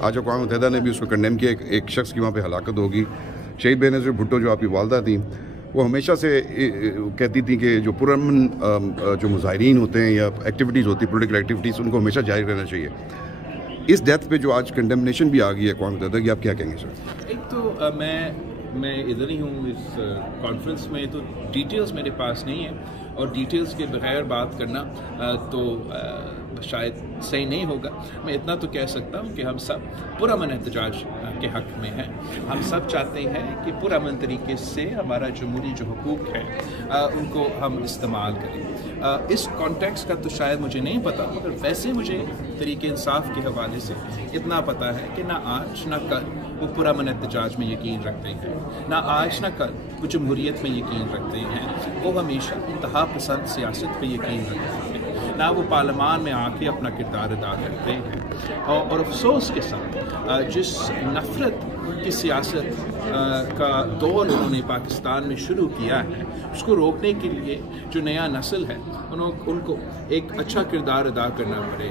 آج اقوام متحدہ نے بھی اس کو کنڈیم کیا، ایک شخص کی وہاں پہ ہلاکت ہوگی۔ شہید بینظیر بھٹو جو آپ کی والدہ تھیں، وہ ہمیشہ سے کہتی تھیں کہ جو پرامن جو مظاہرین ہوتے ہیں یا ایکٹیویٹیز ہوتی ہیں، پولیٹیکل ایکٹیویٹیز، ان کو ہمیشہ جاری رہنا چاہیے۔ اس ڈیتھ پہ جو آج کنڈمنیشن بھی آ گئی ہے اقوام متحدہ کی، آپ کیا کہیں گے سر؟ ایک تو میں ادھر ہی ہوں اس کانفرنس میں، تو ڈیٹیلز میرے پاس نہیں ہیں، اور ڈیٹیلز کے بغیر بات کرنا تو شاید صحیح نہیں ہوگا۔ میں اتنا تو کہہ سکتا ہوں کہ ہم سب پرامن احتجاج کے حق میں ہیں۔ ہم سب چاہتے ہیں کہ پرامن طریقے سے ہمارا جمہوری جو حقوق ہے ان کو ہم استعمال کریں۔ اس کانٹیکس کا تو شاید مجھے نہیں پتا، مگر ویسے مجھے طریق انصاف کے حوالے سے اتنا پتا ہے کہ نہ آج نہ کل وہ پرامن احتجاج میں یقین رکھتے ہیں، نہ آج نہ کل وہ جمہوریت میں یقین رکھتے ہیں۔ وہ ہمیشہ انتہا پسند سیاست پہ یقین رکھتے ہیں، نہ وہ پارلیمان میں آ کے اپنا کردار ادا کرتے ہیں۔ اور افسوس کے ساتھ جس نفرت کی سیاست کا دور انہوں نے پاکستان میں شروع کیا ہے، اس کو روکنے کے لیے جو نیا نسل ہے ان کو ایک اچھا کردار ادا کرنا پڑے گا۔